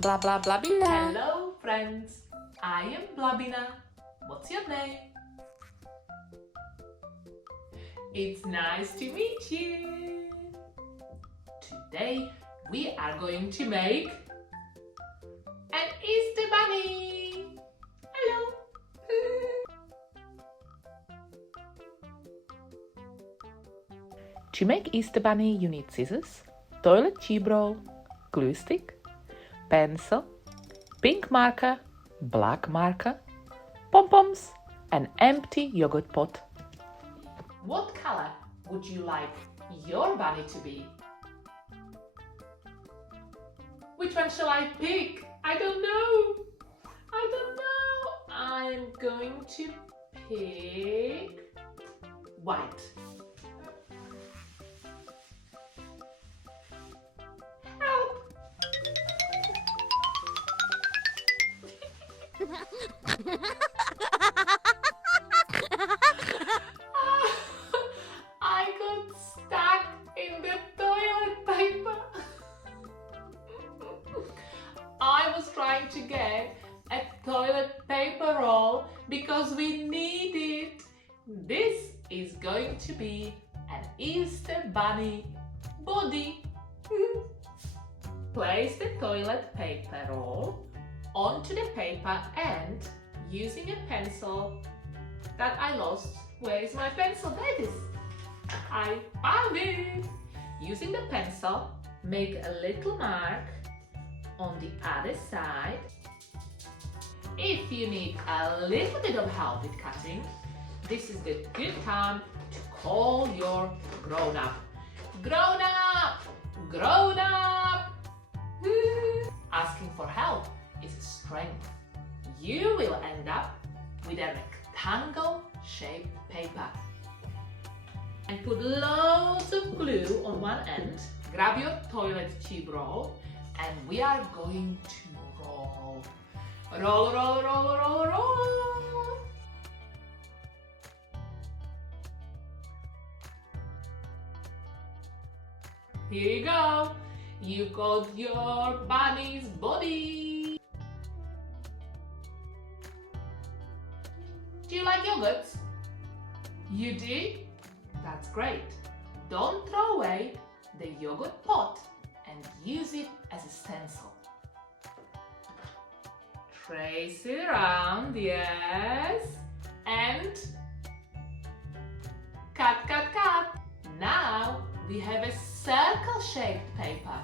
Blah blah Blabina. Hello friends, I am Blabina. What's your name? It's nice to meet you. Today we are going to make an Easter bunny. Hello. To make Easter bunny you need scissors, toilet tube roll, glue stick, pencil, pink marker, black marker, pom-poms, an empty yogurt pot. What color would you like your bunny to be? Which one shall I pick? I don't know. I'm going to pick white. Help! I got stuck in the toilet paper. I was trying to get a toilet paper roll because we need it. This is going to be an Easter bunny body. Place the toilet paper roll onto the paper and using a pencil that I lost. Where is my pencil? There it is. I found it. Using the pencil, make a little mark on the other side. If you need a little bit of help with cutting, this is the good time to call your grown-up. Grown-up! Grown-up! Asking for help is a strength. You will end up with a rectangle-shaped paper. And put loads of glue on one end. Grab your toilet tube roll and we are going to roll. Roll, roll, roll, roll, roll. Here you go. You got your bunny's body. Do you like yogurts? You do? That's great. Don't throw away the yogurt pot and use it as a stencil. Trace it around, yes, and cut, cut, cut. Now we have a circle-shaped paper.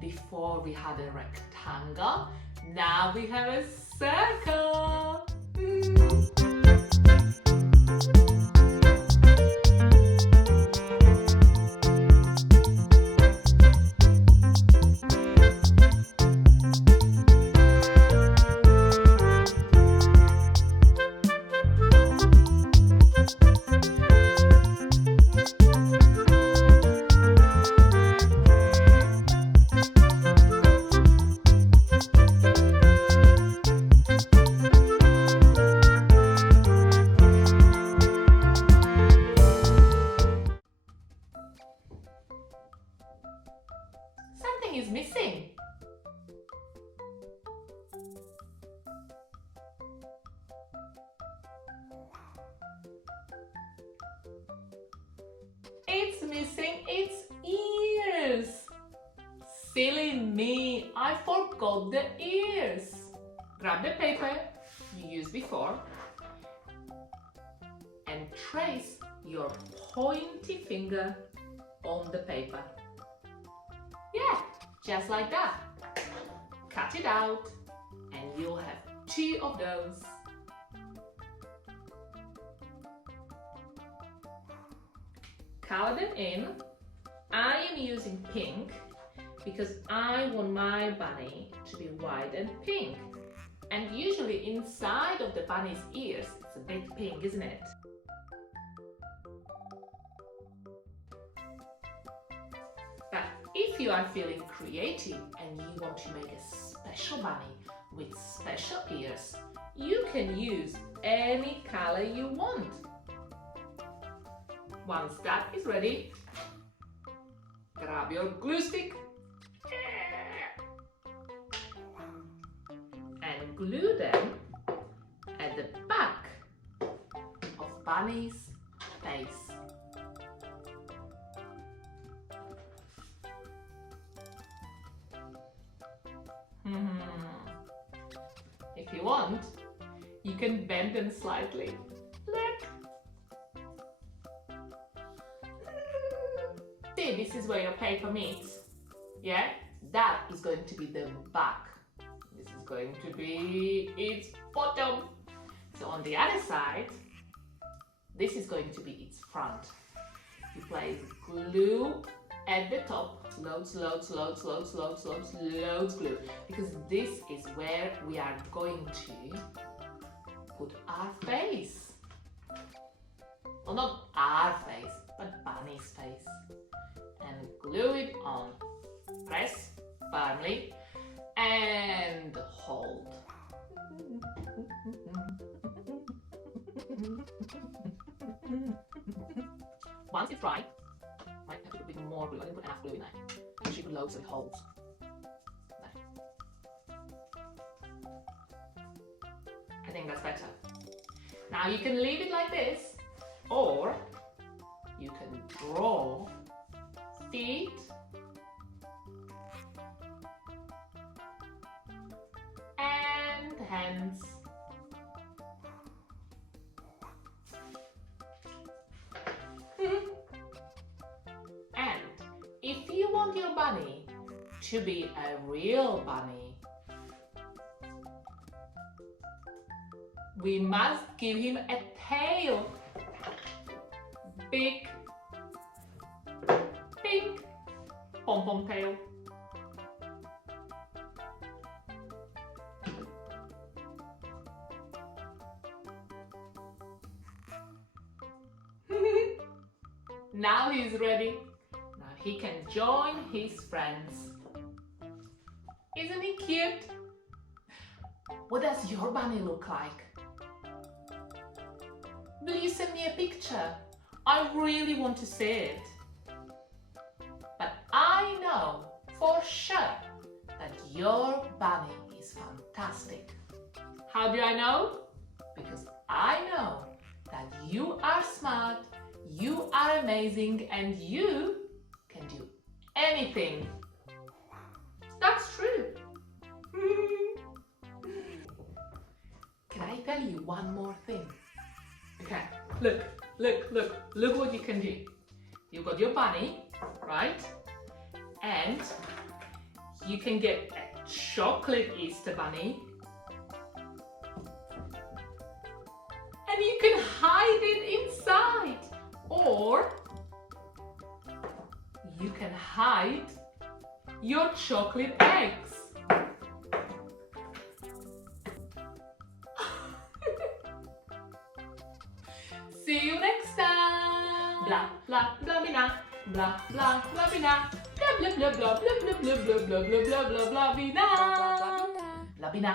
Before we had a rectangle, now we have a circle. Something is missing. It's missing its ears. Silly me, I forgot the ears. Grab the paper you used before and trace your pointy finger on the paper. Yeah, just like that. Cut it out and you'll have 2 of those. Color them in. I am using pink because I want my bunny to be white and pink. And usually inside of the bunny's ears, it's a bit pink, isn't it? But if you are feeling creative and you want to make a special bunny with special ears, you can use any color you want. Once that is ready, grab your glue stick glue them at the back of Bunny's face. If you want, you can bend them slightly. Look! See, this is where your paper meets. Yeah? That is going to be the back. This is going to be its bottom. So on the other side, this is going to be its front. You place glue at the top. Loads glue. Because this is where we are going to put our face. Well, not our face, but Bunny's face. And glue it on. Press firmly and hold. Once it's dry, might have to put a bit more glue. I didn't put enough glue in there. You should put loads so it holds. There. I think that's better. Now you can leave it like this, or you can draw feet and hands. And if you want your bunny to be a real bunny, we must give him a tail. Big, pink, pom-pom tail. Now he's ready. Now he can join his friends. Isn't he cute? What does your bunny look like? Will you send me a picture? I really want to see it. But I know for sure that your bunny is fantastic. How do I know? Because I know that you are smart, you are amazing, and you can do anything. That's true. Can I tell you one more thing? Okay, look what you can do. You've got your bunny, right? And you can get a chocolate Easter bunny. And you can hide it inside. Or you can hide your chocolate eggs. See you next time. Blah blah blabina. Blah blah blabina. Blah blah blah blah blah blah blah blah blah blah blah blah blabina. Blabina.